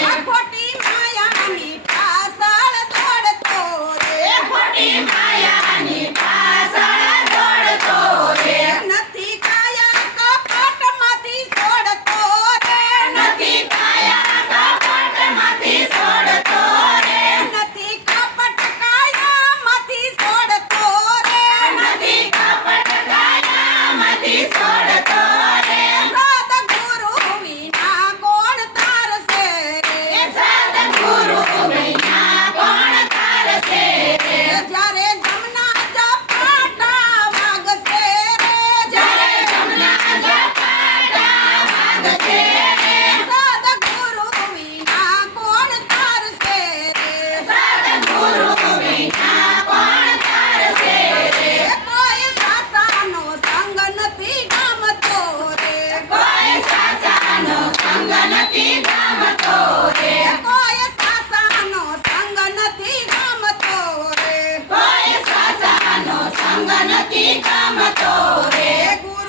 A porta અંગ નથી કામતો રે ગુરુ